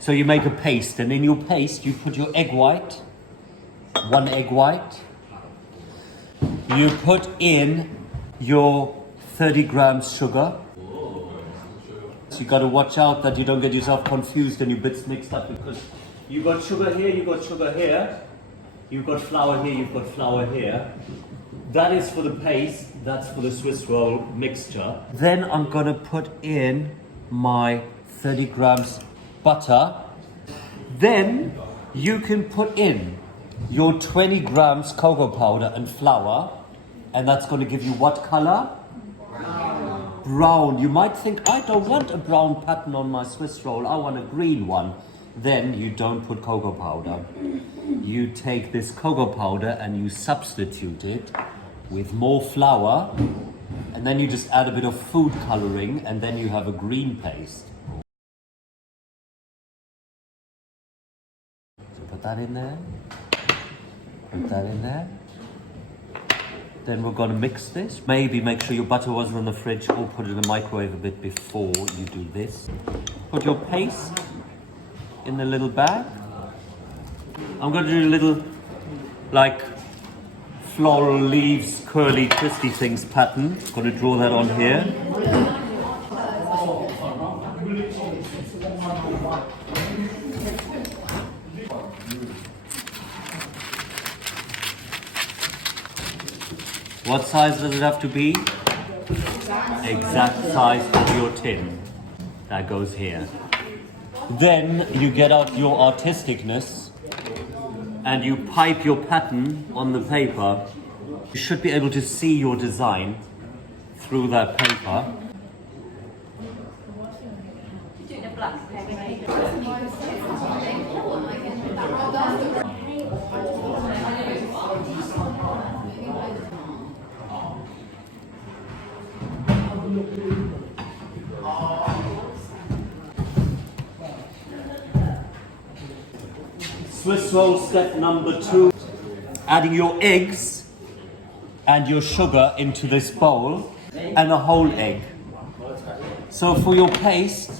So you make a paste, and in your paste you put your egg white, 1 egg white. You put in your 30 grams sugar. So you got to watch out that you don't get yourself confused and your bits mixed up, because you've got sugar here, you've got sugar here, you've got flour here, you've got flour here. That is for the paste, that's for the Swiss roll mixture. Then I'm gonna put in my 30 grams butter. Then you can put in your 20 grams cocoa powder and flour, and that's gonna give you what color? Brown. You might think, I don't want a brown pattern on my Swiss roll, I want a green one. Then you don't put cocoa powder. You take this cocoa powder and you substitute it with more flour, and then you just add a bit of food coloring, and then you have a green paste. So put that in there. Put that in there. Then we're going to mix this. Maybe make sure your butter wasn't in the fridge, or put it in the microwave a bit before you do this. Put your paste in the little bag. I'm going to do a little, like, floral leaves, curly, twisty things pattern. Going to draw that on here. What size does it have to be? Exact size of your tin. That goes here. Then you get out your artisticness and you pipe your pattern on the paper. You should be able to see your design through that paper. Swiss roll step number 2. Adding your eggs and your sugar into this bowl, and a whole egg. So for your paste,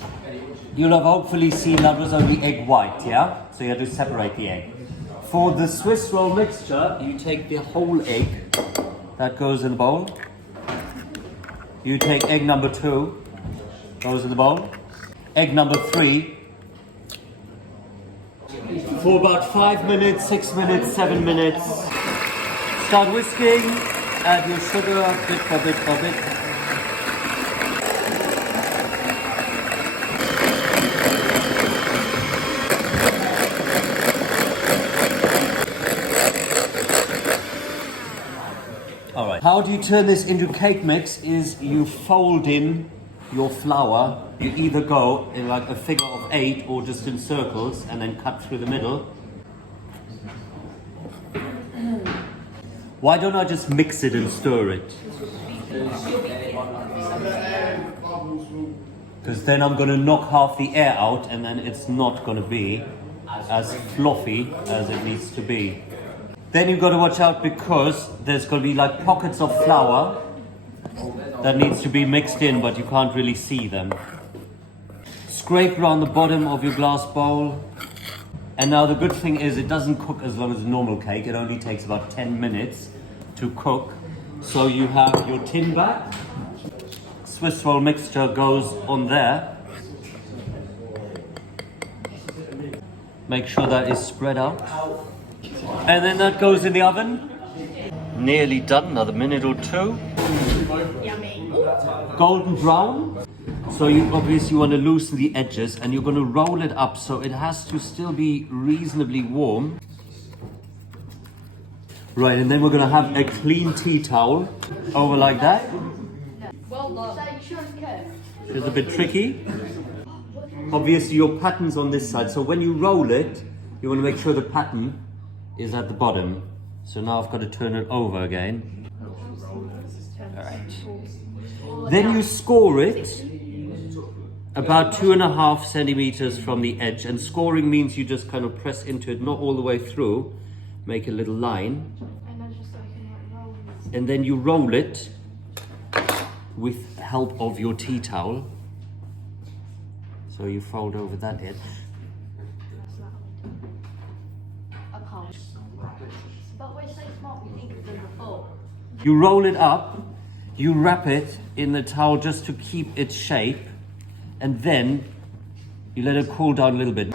you'll have hopefully seen that was only egg white, yeah? So you have to separate the egg. For the Swiss roll mixture, you take the whole egg, that goes in the bowl. You take egg number 2, goes in the bowl. Egg number 3, for about 5 minutes, 6 minutes, 7 minutes. Start whisking, add your sugar bit by bit by bit. All right. How do you turn this into cake mix is you fold in your flour. You either go in like a figure of 8 or just in circles and then cut through the middle. Why don't I just mix it and stir it? Because then I'm going to knock half the air out, and then it's not going to be as fluffy as it needs to be. Then you've got to watch out, because there's going to be like pockets of flour that needs to be mixed in, but you can't really see them. Scrape around the bottom of your glass bowl. And now the good thing is it doesn't cook as long as a normal cake. It only takes about 10 minutes to cook. So you have your tin back. Swiss roll mixture goes on there. Make sure that is spread out. And then that goes in the oven. Nearly done, another minute or 2. Yummy. Golden brown. So you obviously want to loosen the edges, and you're going to roll it up so it has to still be reasonably warm. Right, and then we're going to have a clean tea towel over like that. Well done. It's a bit tricky. Obviously your pattern's on this side, so when you roll it, you want to make sure the pattern is at the bottom. So now I've got to turn it over again. Alright. Then you score it about 2.5 centimeters from the edge, and scoring means you just kind of press into it, not all the way through, make a little line, and then you roll it with help of your tea towel. So you fold over that edge, But we're so smart, we think of them before. You roll it up, you wrap it in the towel just to keep its shape, and then you let it cool down a little bit.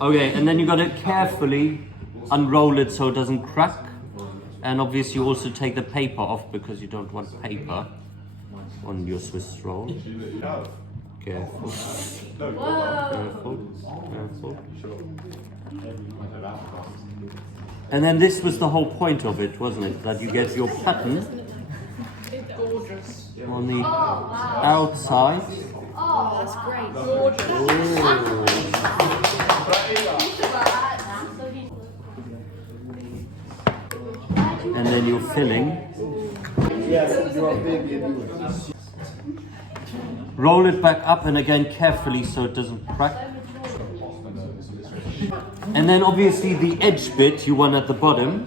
Okay, and then you gotta carefully unroll it so it doesn't crack. And obviously you also take the paper off because you don't want paper on your Swiss roll. Careful. Careful. Careful. And then this was the whole point of it, wasn't it? That you get your pattern on the outside. Oh, that's great. Gorgeous. And then you're filling. Roll it back up and again carefully so it doesn't crack. And then obviously the edge bit you want at the bottom.